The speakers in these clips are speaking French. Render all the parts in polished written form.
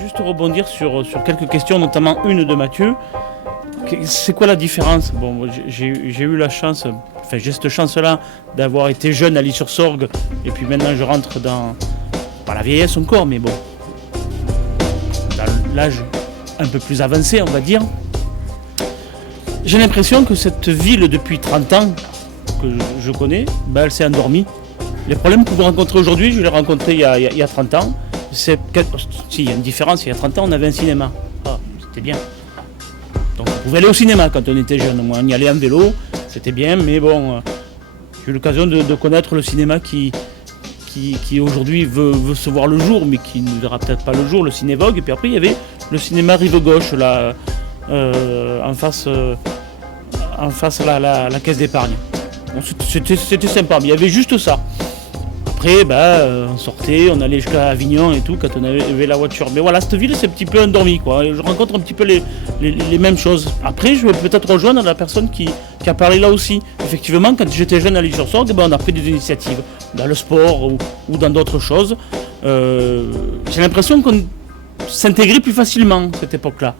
juste rebondir sur quelques questions, notamment une de Mathieu. C'est quoi la différence? Bon, j'ai eu la chance, enfin j'ai cette chance-là d'avoir été jeune à Lis-sur-Sorgue, et puis maintenant je rentre dans, pas la vieillesse encore, mais bon, dans l'âge un peu plus avancé, on va dire. J'ai l'impression que cette ville, depuis 30 ans, que je connais, ben, elle s'est endormie. Les problèmes que vous rencontrez aujourd'hui, je les ai rencontrés il y a 30 ans. Si, il y a une différence, il y a 30 ans, on avait un cinéma. Ah, c'était bien. Donc on pouvait aller au cinéma quand on était jeune. Moi, on y allait en vélo, c'était bien, mais bon, j'ai eu l'occasion de connaître le cinéma qui aujourd'hui veut se voir le jour, mais qui ne verra peut-être pas le jour, le Cinévogue. Et puis après, il y avait le cinéma Rive Gauche, là, en face la caisse d'épargne. Bon, c'était sympa, mais il y avait juste ça. Après, on sortait, on allait jusqu'à Avignon et tout, quand on avait la voiture. Mais voilà, cette ville, c'est un petit peu endormi, quoi. Je rencontre un petit peu les mêmes choses. Après, je vais peut-être rejoindre la personne qui a parlé là aussi. Effectivement, quand j'étais jeune à Lis-sur-Sorgue, on a pris des initiatives dans le sport ou dans d'autres choses. J'ai l'impression qu'on s'intégrait plus facilement à cette époque-là.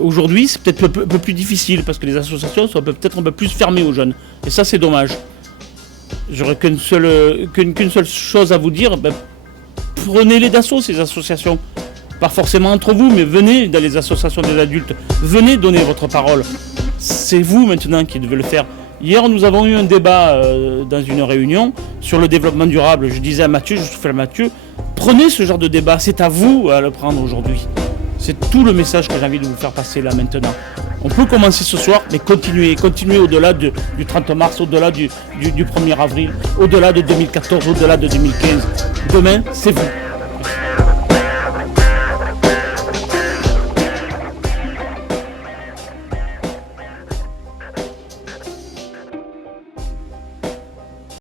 Aujourd'hui, c'est peut-être un peu plus difficile parce que les associations sont peut-être un peu plus fermées aux jeunes. Et ça, c'est dommage. J'aurais qu'une seule chose à vous dire, prenez-les d'assaut, ces associations. Pas forcément entre vous, mais venez dans les associations des adultes. Venez donner votre parole. C'est vous maintenant qui devez le faire. Hier, nous avons eu un débat dans une réunion sur le développement durable. Je disais à Mathieu, je souffle à Mathieu, prenez ce genre de débat, c'est à vous à le prendre aujourd'hui. C'est tout le message que j'ai envie de vous faire passer là maintenant. On peut commencer ce soir, mais continuer au-delà du 30 mars, au-delà du 1er avril, au-delà de 2014, au-delà de 2015. Demain, c'est vous.